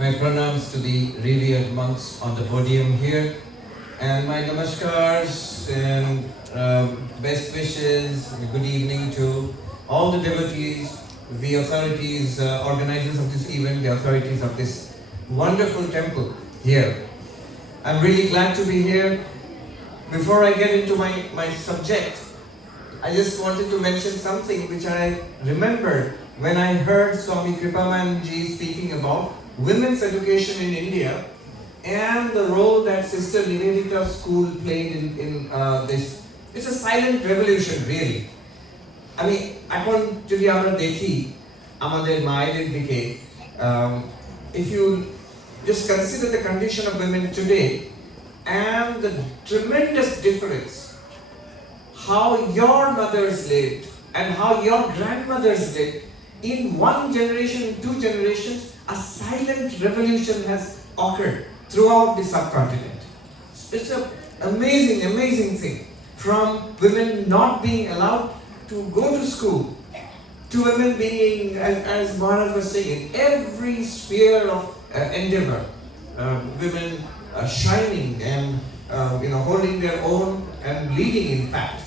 My pranams to the revered monks on the podium here, and my namaskars and best wishes, good evening to all the devotees, the authorities, organizers of this event, the authorities of this wonderful temple here. I'm really glad to be here. Before I get into my subject, I just wanted to mention something which I remembered when I heard Swami Kripamanji speaking about women's education in India and the role that Sister Nivedita's school played in this. It's a silent revolution, really. I mean, এখন যদি আমরা দেখি আমাদের মায়েদের দিকে, if you just consider the condition of women today and the tremendous difference how your mothers lived and how your grandmothers lived in one generation, two generations, a silent revolution has occurred throughout the subcontinent. It's an amazing thing. From women not being allowed to go to school, to women being, as Maharaj was saying, in every sphere of endeavor, women shining and holding their own and leading, in fact.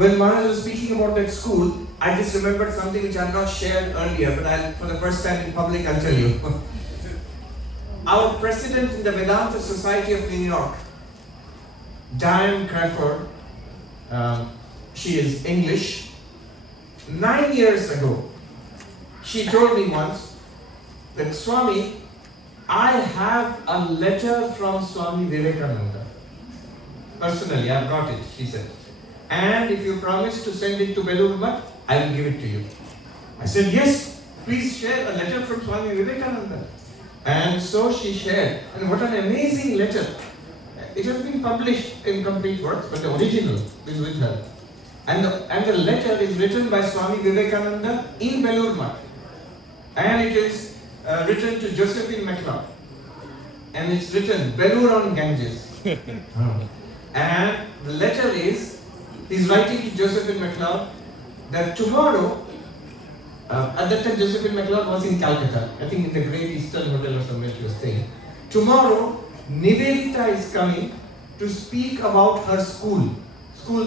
When Maharaj was speaking about that school, I just remembered something which I have not shared earlier, but for the first time in public, I'll tell you. Our president in the Vedanta Society of New York, Diane Crawford, she is English. 9 years ago, she told me once that, Swami, I have a letter from Swami Vivekananda. Personally, I've got it, she said. And if you promise to send it to Belur Math, I will give it to you. I said, yes, please share a letter from Swami Vivekananda. And so she shared. And what an amazing letter. It has been published in complete works, but the original is with her. And the letter is written by Swami Vivekananda in Belur Math. And it is written to Josephine MacLeod. And it's written Belur on Ganges. And the letter is, he's writing to Josephine MacLeod that tomorrow, at that time Josephine MacLeod was in Calcutta, I think in the Great Eastern Hotel or somewhere she was staying. Tomorrow, Nivedita is coming to speak about her school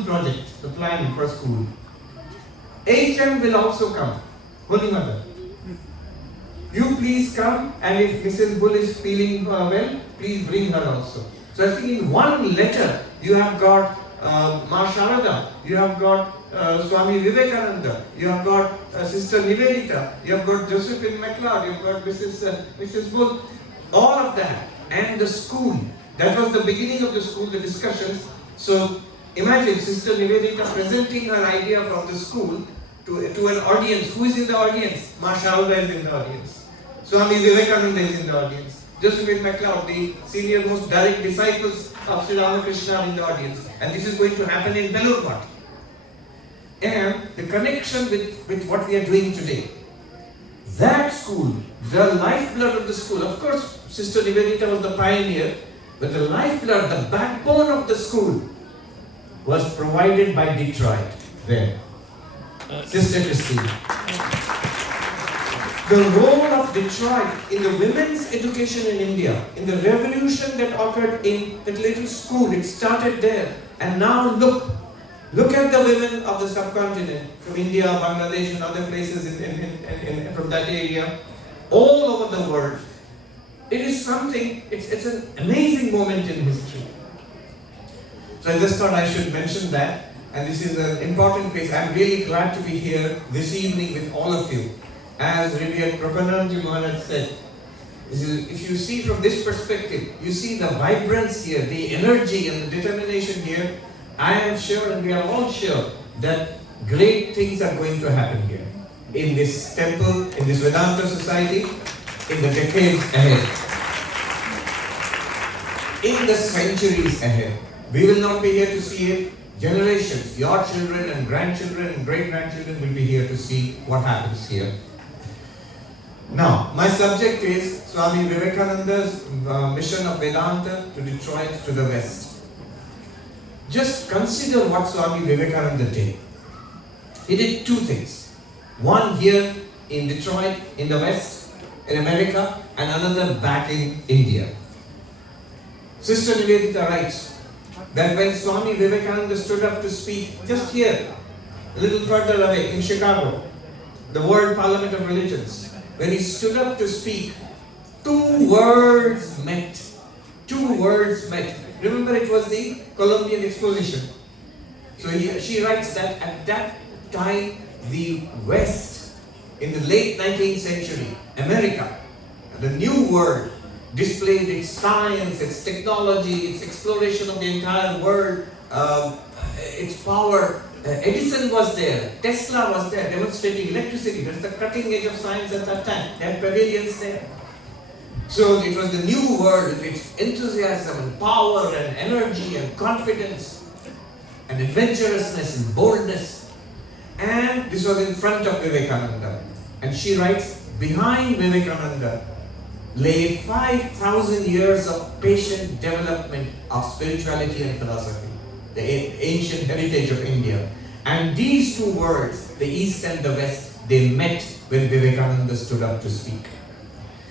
project, the plan for school. HM will also come, Holy Mother. You please come, and if Mrs. Bull is feeling well, please bring her also. So I think in one letter, you have got Ma Sharada, you have got Swami Vivekananda, you have got Sister Nivedita, you have got Josephine MacLeod, you have got Mrs. Bull, all of that. And the school, that was the beginning of the school, the discussions. So imagine Sister Nivedita presenting her idea from the school to an audience. Who is in the audience? Ma Sharada is in the audience. Swami Vivekananda is in the audience. Josephine MacLeod, the senior most direct disciples of Sri Ramakrishna, are in the audience. And this is going to happen in Belur Math. And the connection with what we are doing today. That school, the lifeblood of the school, of course, Sister Nivedita was the pioneer, but the lifeblood, the backbone of the school was provided by Detroit. There. Sister Christine. The role of Detroit in the women's education in India, in the revolution that occurred in that little school, it started there. And now look at the women of the subcontinent, from India, Bangladesh and other places from that area, all over the world. It is something, it's an amazing moment in history. So I just thought I should mention that, and this is an important place. I'm really glad to be here this evening with all of you. As Revered Prabhupada Maharaj said, if you see from this perspective, you see the vibrance here, the energy and the determination here. I am sure, and we are all sure, that great things are going to happen here. In this temple, in this Vedanta society, in the decades ahead. In the centuries ahead. We will not be here to see it. Generations, your children and grandchildren and great-grandchildren will be here to see what happens here. Now, my subject is Swami Vivekananda's mission of Vedanta to Detroit, to the West. Just consider what Swami Vivekananda did. He did two things. One here in Detroit, in the West, in America and another back in India. Sister Nivedita writes that when Swami Vivekananda stood up to speak just here, a little further away in Chicago, the World Parliament of Religions, when he stood up to speak, two words met. Two words met. Remember, it was the Columbian Exposition. So she writes that at that time, the West, in the late 19th century, America, the New World, displayed its science, its technology, its exploration of the entire world, its power. Edison was there, Tesla was there, demonstrating electricity. That's the cutting edge of science at that time. They had pavilions there. So it was the new world with its enthusiasm and power and energy and confidence and adventurousness and boldness. And this was in front of Vivekananda. And she writes, behind Vivekananda lay 5,000 years of patient development of spirituality and philosophy, the ancient heritage of India. And these two words, the East and the West, they met when Vivekananda stood up to speak.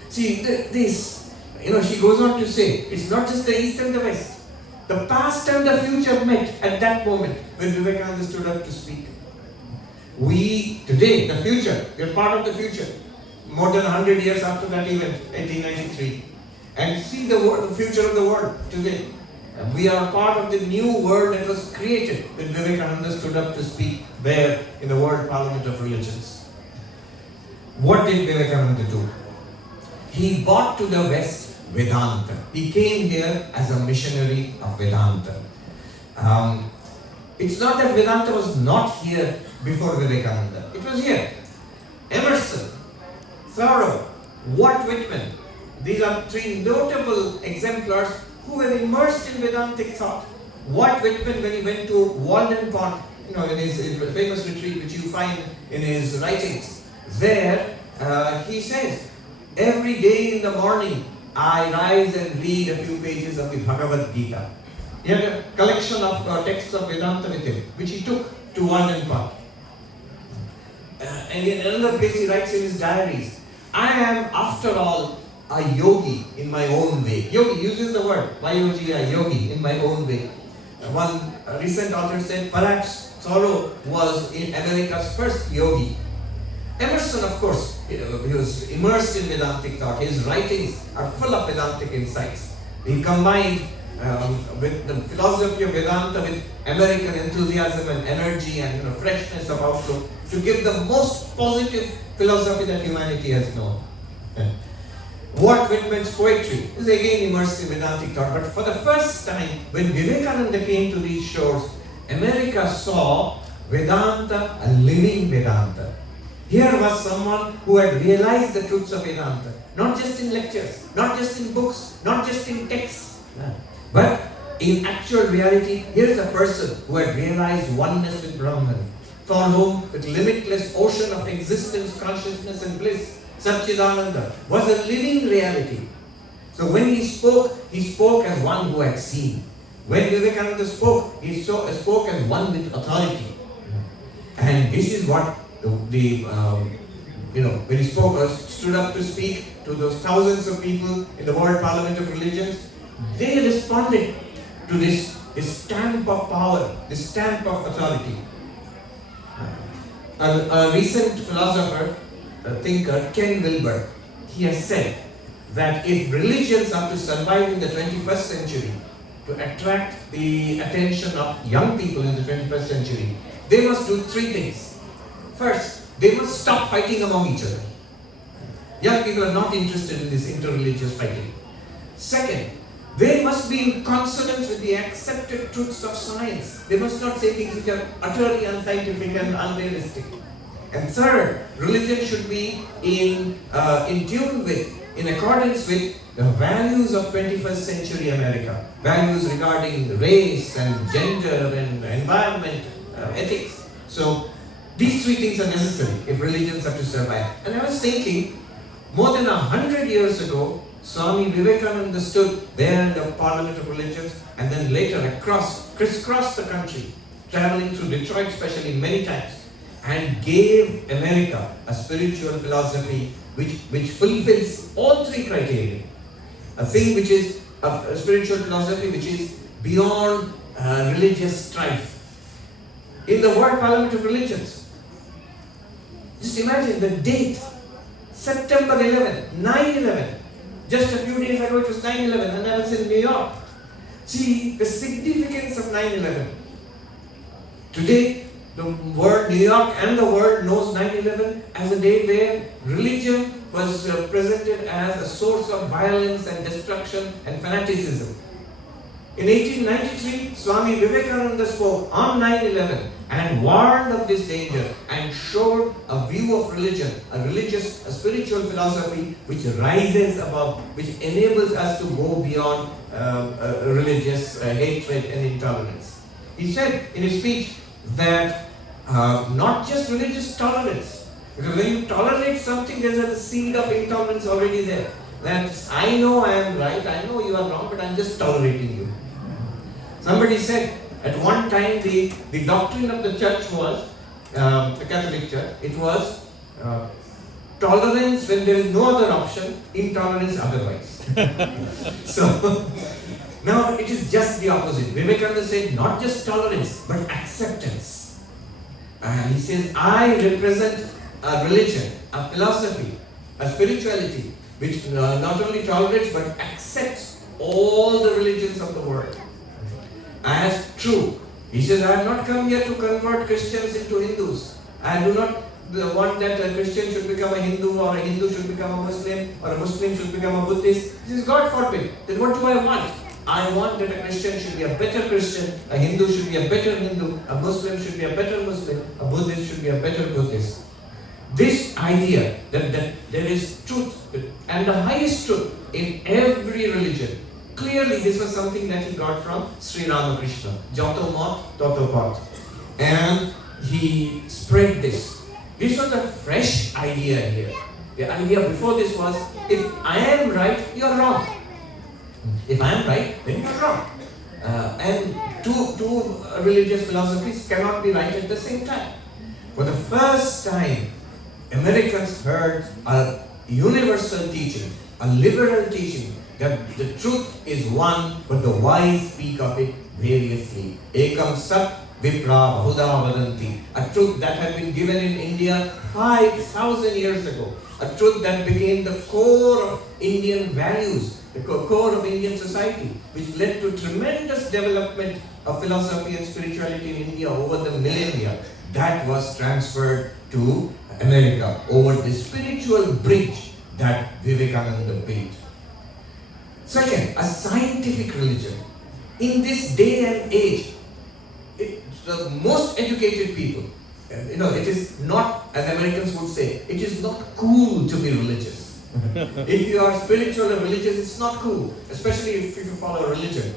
See, she goes on to say, it's not just the East and the West. The past and the future met at that moment when Vivekananda stood up to speak. We, today, the future, we are part of the future. More than 100 years after that event, 1893. And see the future of the world today. We are part of the new world that was created when Vivekananda stood up to speak there in the World Parliament of Religions. What did Vivekananda do? He brought to the West Vedanta. He came here as a missionary of Vedanta. It's not that Vedanta was not here before Vivekananda. It was here. Emerson, Thoreau, Walt Whitman. These are three notable exemplars who were immersed in Vedantic thought. Walt Whitman, when he went to Walden Pond, in his famous retreat which you find in his writings, there he says, every day in the morning I rise and read a few pages of the Bhagavad Gita. He had a collection of texts of Vedanta with him, which he took to Walden Pond. And in another place he writes in his diaries, I am after all a yogi in my own way. Yogi uses the word, Vayoji, a yogi in my own way. One recent author said, perhaps Thoreau was in America's first yogi. Emerson, of course, he was immersed in Vedantic thought. His writings are full of Vedantic insights. He combined with the philosophy of Vedanta with American enthusiasm and energy and freshness of outlook to give the most positive philosophy that humanity has known. Walt Whitman's poetry is again immersed in Vedantic thought, but for the first time, when Vivekananda came to these shores, America saw Vedanta, a living Vedanta. Here was someone who had realized the truths of Vedanta, not just in lectures, not just in books, not just in texts, but in actual reality. Here's a person who had realized oneness with Brahman, for whom with limitless ocean of existence, consciousness and bliss, Satchidananda was a living reality. So when he spoke as one who had seen. When Vivekananda spoke, he spoke as one with authority. And this is what when he stood up to speak to those thousands of people in the World Parliament of Religions, they responded to this stamp of power, this stamp of authority. A recent philosopher, thinker, Ken Wilber, he has said that if religions are to survive in the 21st century, to attract the attention of young people in the 21st century, they must do three things. First, they must stop fighting among each other. Young people are not interested in this interreligious fighting. Second, they must be in consonance with the accepted truths of science. They must not say things which are utterly unscientific and unrealistic. And third, religion should be in tune with, in accordance with the values of 21st century America. Values regarding race and gender and environment, ethics. So these three things are necessary if religions are to survive. And I was thinking, more than 100 years ago, Swami Vivekananda stood there in the Parliament of Religions and then later crisscrossed the country, traveling through Detroit especially many times, and gave America a spiritual philosophy which fulfills all three criteria. A thing which is a spiritual philosophy which is beyond religious strife. In the World Parliament of Religions, just imagine the date, September 11, 9/11. Just a few days ago it was 9/11 and I was in New York. See the significance of 9/11. Today, the world, New York and the world knows 9/11 as a day where religion was presented as a source of violence and destruction and fanaticism. In 1893, Swami Vivekananda spoke on 9/11 and warned of this danger and showed a view of religion, a spiritual philosophy which rises above, which enables us to go beyond religious hatred and intolerance. He said in his speech that not just religious tolerance, because when you tolerate something, there's a seed of intolerance already there. That I know I am right, I know you are wrong, but I'm just tolerating you. Somebody said at one time the doctrine of the church was, the Catholic Church, it was tolerance when there is no other option, intolerance otherwise. So now it is just the opposite. Vivekananda said not just tolerance but acceptance. And he says, I represent a religion, a philosophy, a spirituality which not only tolerates but accepts all the religions of the world as true. He says, I have not come here to convert Christians into Hindus. I do not want that a Christian should become a Hindu or a Hindu should become a Muslim or a Muslim should become a Buddhist. He says, God forbid. Then what do I want? I want that a Christian should be a better Christian, a Hindu should be a better Hindu, a Muslim should be a better Muslim, a Buddhist should be a better Buddhist. This idea that there is truth and the highest truth in every religion. Clearly, this was something that he got from Sri Ramakrishna, Jato Mat, Tato Pat. And he spread this. This was a fresh idea here. The idea before this was, if I am right, you are wrong. If I am right, then you are wrong. And two religious philosophies cannot be right at the same time. For the first time, Americans heard a universal teaching, a liberal teaching, that the truth is one, but the wise speak of it variously. Ekam sat vipra bahuda vadanti. A truth that had been given in India 5,000 years ago. A truth that became the core of Indian values, the core of Indian society, which led to tremendous development of philosophy and spirituality in India over the millennia. That was transferred to America over the spiritual bridge that Vivekananda built. Second, a scientific religion. In this day and age, the most educated people, it is not, as Americans would say, it is not cool to be religious. If you are spiritual or religious, it's not cool, especially if you follow a religion.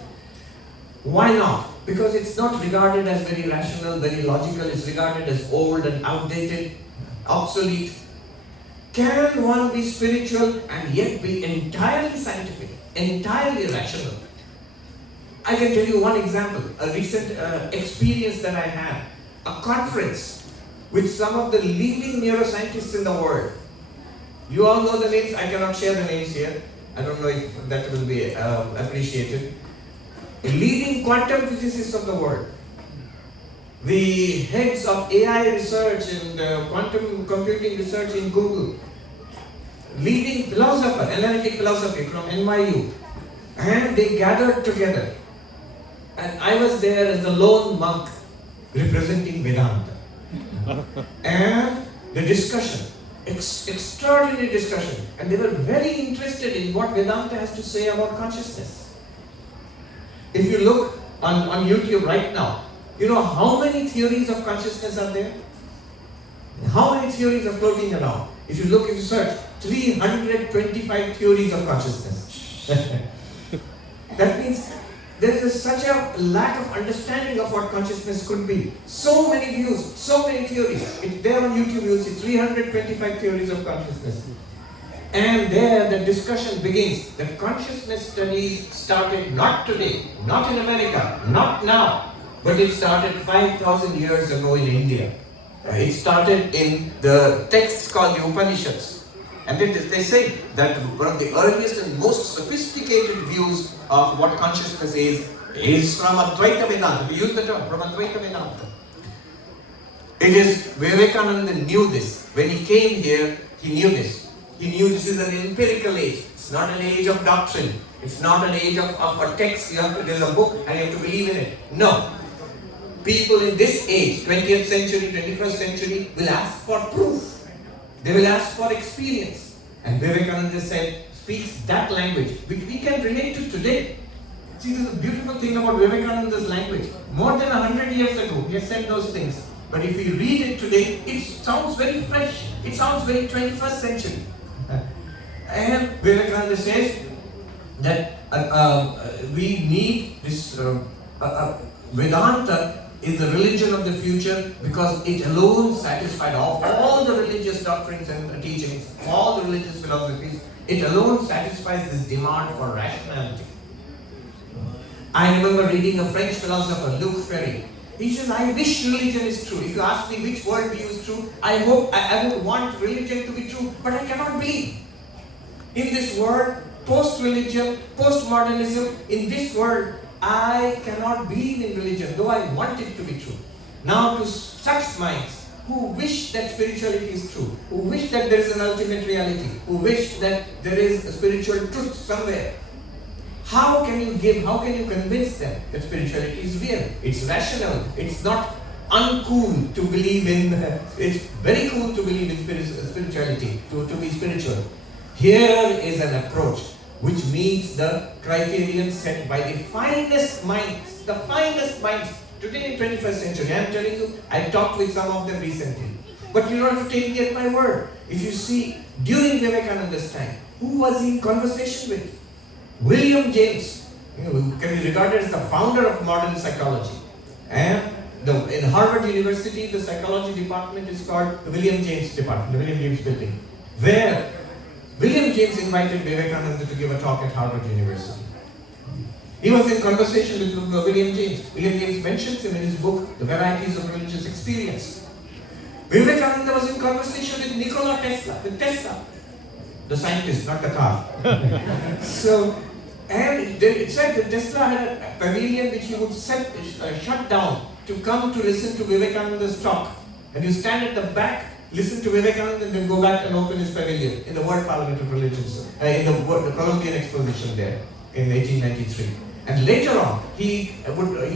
Why not? Because it's not regarded as very rational, very logical, it's regarded as old and outdated, obsolete. Can one be spiritual and yet be entirely scientific, entirely rational? I can tell you one example, a recent experience that I had. A conference with some of the leading neuroscientists in the world. You all know the names, I cannot share the names here. I don't know if that will be appreciated. Leading quantum physicists of the world. The heads of AI research and quantum computing research in Google. Leading philosopher, analytic philosophy from NYU. And they gathered together. And I was there as the lone monk representing Vedanta. And the discussion, extraordinary discussion. And they were very interested in what Vedanta has to say about consciousness. If you look on YouTube right now, you know how many theories of consciousness are there? How many theories are floating around? If you look, if you search, 325 theories of consciousness. That means there is such a lack of understanding of what consciousness could be. So many views, so many theories. It's there on YouTube, you'll see 325 theories of consciousness. And there the discussion begins. The consciousness studies started not today, not in America, not now, but it started 5,000 years ago in India. It started in the texts called the Upanishads. And they say that one of the earliest and most sophisticated views of what consciousness is from Advaita Vedanta. We use the term from Advaita Vedanta. It is Vivekananda knew this. When he came here, he knew this. He knew this is an empirical age. It's not an age of doctrine. It's not an age of a text. There's a book and you have to believe in it. No. People in this age, 20th century, 21st century, will ask for proof. They will ask for experience. And Vivekananda speaks that language, which we can relate to today. See, the beautiful thing about Vivekananda's language. More than 100 years ago, he has said those things. But if you read it today, it sounds very fresh. It sounds very 21st century. And Vivekananda says that we need this Vedanta is the religion of the future because it alone satisfied all the religious doctrines and teachings, all the religious philosophies. It alone satisfies this demand for rationality. I remember reading a French philosopher, Luc Ferry. He says, I wish religion is true. If you ask me which word to use true, I would want religion to be true, but I cannot believe. In this world, post-religion, post-modernism, in this world, I cannot believe in religion, though I want it to be true. Now to such minds who wish that spirituality is true, who wish that there is an ultimate reality, who wish that there is a spiritual truth somewhere, how can you convince them that spirituality is real? It's rational. It's not uncool to believe in, it's very cool to believe in spirituality, to be spiritual. Here is an approach which meets the criterion set by the finest minds, today in 21st century. I am telling you, I talked with some of them recently. But you don't have to take me at my word. If you see, during Vivekananda's time, who was he in conversation with? William James, who can be regarded as the founder of modern psychology. And in Harvard University, the psychology department is called the William James Department, the William James Building. Where William James invited Vivekananda to give a talk at Harvard University. He was in conversation with William James. William James mentions him in his book, The Varieties of Religious Experience. Vivekananda was in conversation with Nikola Tesla, the scientist, not the car. And it said that Tesla had a pavilion which he would shut down to come to listen to Vivekananda's talk. And you stand at the back, listen to Vivekananda, and then go back and open his pavilion in the World Parliament of Religions, in the Columbian Exposition there in 1893. And later on, he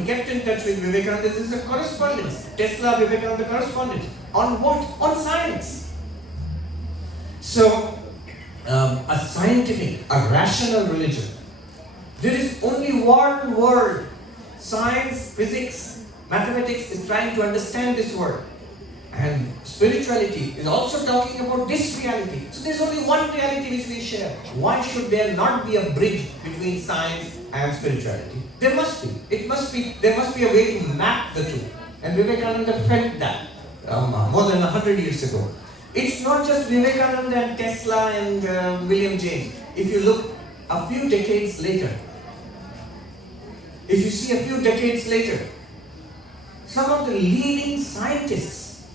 kept in touch with Vivekananda. This is a correspondence, Tesla-Vivekananda correspondence. On what? On science. So, a scientific, a rational religion. There is only one world. Science, physics, mathematics is trying to understand this world. And spirituality is also talking about this reality. So there's only one reality which we share. Why should there not be a bridge between science and spirituality? There must be. There must be a way to map the two. And Vivekananda felt that more than 100 years ago. It's not just Vivekananda and Tesla and William James. If you look a few decades later, if you see a few decades later, some of the leading scientists,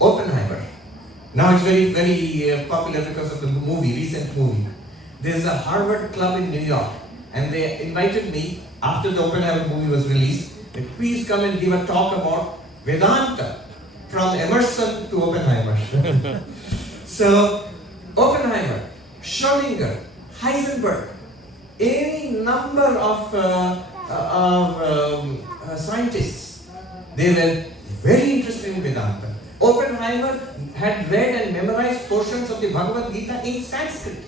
Oppenheimer, now it's very, very popular because of the recent movie. There's a Harvard club in New York, and they invited me after the Oppenheimer movie was released, that please come and give a talk about Vedanta, from Emerson to Oppenheimer. So, Oppenheimer, Schrödinger, Heisenberg, any number of scientists, they were very interested in Vedanta. Oppenheimer had read and memorized portions of the Bhagavad Gita in Sanskrit.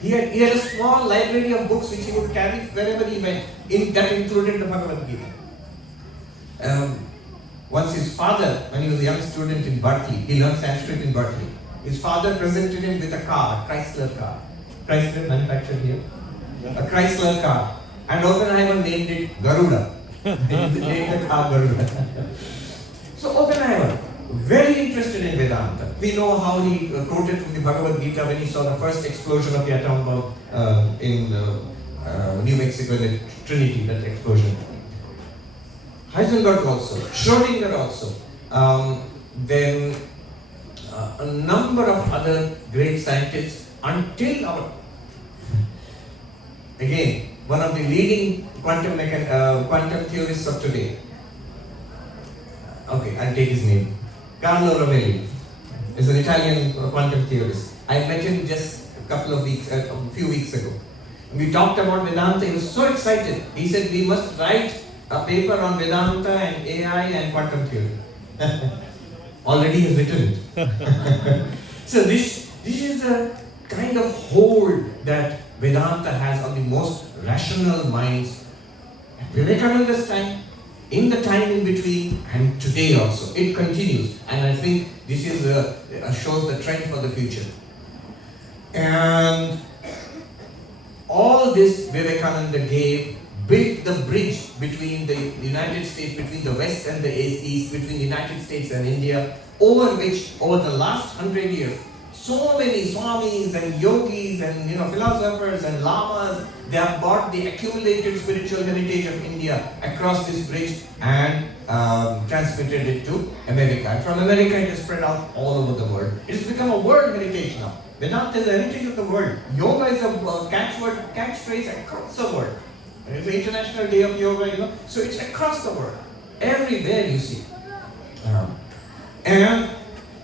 He had a small library of books which he would carry wherever he went, that included the Bhagavad Gita. Once his father, when he was a young student in Berkeley, he learned Sanskrit in Berkeley. His father presented him with a car, a Chrysler car. Chrysler manufactured here. A Chrysler car. And Oppenheimer named it Garuda. He named the car Garuda. So Oppenheimer, very interested in Vedanta. We know how he quoted from the Bhagavad Gita when he saw the first explosion of the atom bomb in New Mexico, the Trinity, that explosion. Heisenberg also, Schrödinger also. Then a number of other great scientists until again, one of the leading quantum theorists of today. Okay, I'll take his name. Carlo Rovelli is an Italian quantum theorist. I met him just a few weeks ago. We talked about Vedanta. He was so excited. He said we must write a paper on Vedanta and AI and quantum theory. Already has written it. So this is a kind of hold that Vedanta has on the most rational minds at Vivekananda's time, in the time in between, and today also. It continues, and I think this is shows the trend for the future. And all this Vivekananda built the bridge between the United States, between the West and the East, between the United States and India, over which, over the last 100 years, so many swamis and yogis and philosophers and lamas, they have brought the accumulated spiritual heritage of India across this bridge and transmitted it to America. And from America, it has spread out all over the world. It has become a world heritage now. Vedanta is the heritage of the world. Yoga is a catchphrase across the world. It's the International Day of Yoga, so it's across the world. Everywhere you see. And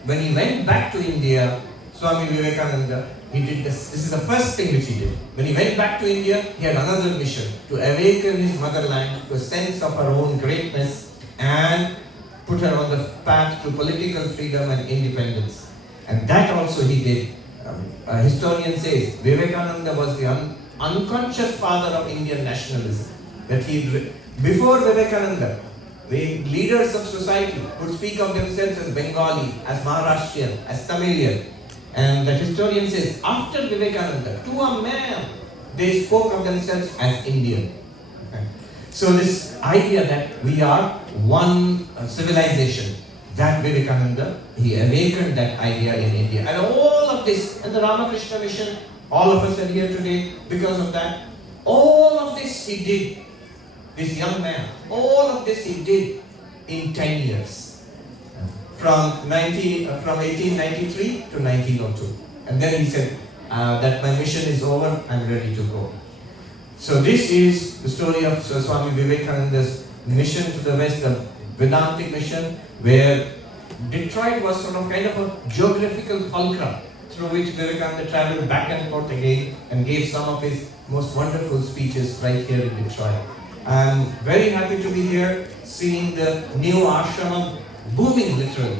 when he went back to India, Swami Vivekananda, he did this. This is the first thing which he did. When he went back to India, he had another mission, to awaken his motherland to a sense of her own greatness and put her on the path to political freedom and independence. And that also he did. A historian says Vivekananda was the unconscious father of Indian nationalism. That before Vivekananda, the leaders of society would speak of themselves as Bengali, as Maharashtrian, as Tamilian. And the historian says, after Vivekananda, to a man, they spoke of themselves as Indian. Okay. So this idea that we are one civilization, that Vivekananda, he awakened that idea in India. And all of this, and the Ramakrishna mission, all of us are here today because of that. All of this he did, this young man, all of this he did in 10 years. From 1893 to 1902. And then he said that my mission is over, I'm ready to go. So this is the story of Swami Vivekananda's mission to the West, the Vedantic mission, where Detroit was sort of kind of a geographical fulcrum through which Vivekananda traveled back and forth again and gave some of his most wonderful speeches right here in Detroit. I'm very happy to be here, seeing the new ashram booming literally.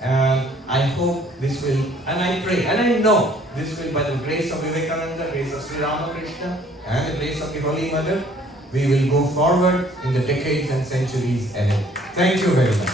And I hope this will, and I pray, and I know this will, by the grace of Vivekananda, grace of Sri Ramakrishna, and the grace of the Holy Mother, we will go forward in the decades and centuries ahead. Thank you very much.